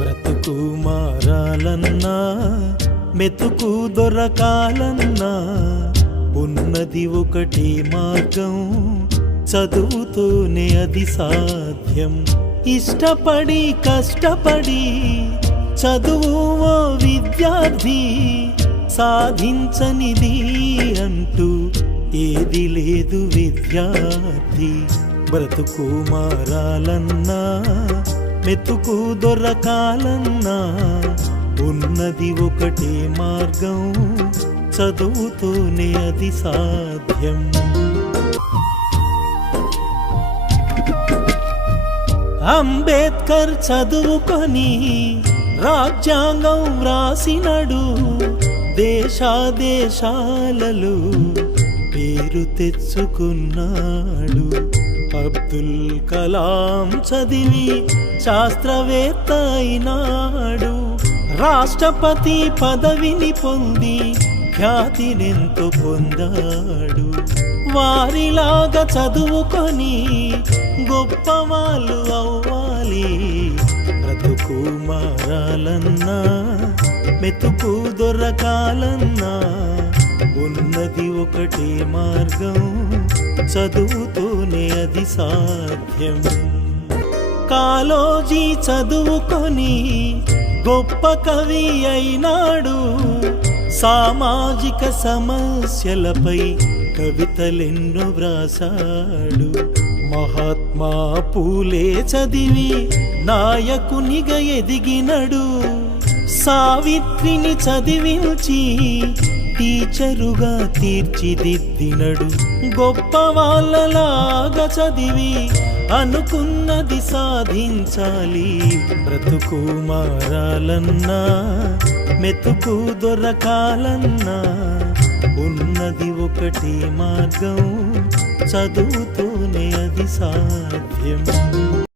బ్రతుకు మారాలన్నా మెతుకు దొరకాలన్నా ఉన్నది ఒకటే మార్గం, చదువుతూనే అది సాధ్యం. ఇష్టపడి కష్టపడి చదువు ఓ విద్యార్థి, సాధించనిది అంటూ ఏది లేదు విద్యార్థి. బ్రతుకు మారాలన్నా మెతుకు దొరకాలన్నా ఉన్నది ఒకటే మార్గం, చదువుతూనే అది సాధ్యం. అంబేద్కర్ చదువుకొని రాజ్యాంగం వ్రాసినడు, దేశాలలో పేరు తెచ్చుకున్నాడు. అబ్దుల్ కలాం చదివి శాస్త్రవేత్త అయినాడు, రాష్ట్రపతి పదవిని పొంది ఖ్యాతినెంతో పొందాడు. వారిలాగా చదువుకొని గొప్ప వాళ్ళు అవ్వాలి. బ్రతుకు మారాలన్నా మెతుకు దొరకాలన్నా ఉన్నది ఒకటే మార్గం, చదువుతూనే అది సాధ్యం. కాళోజీ చదువుకొని గొప్ప కవి అయినాడు, సామాజిక సమస్యలపై కవితలెన్నో వ్రాసాడు. మహాత్మా పూలే చదివి నాయకునిగా ఎదిగినడు, సావిత్రిని చదివించి టీచరుగా తీర్చిదిద్దినడు. గొప్ప వాళ్ళలాగా చదివి అనుకున్నది సాధించాలి. బ్రతుకు మారాలన్నా మెతుకు దొరకాలన్నా ఉన్నది ఒకటే మార్గం, చదువుతూనే అది సాధ్యం.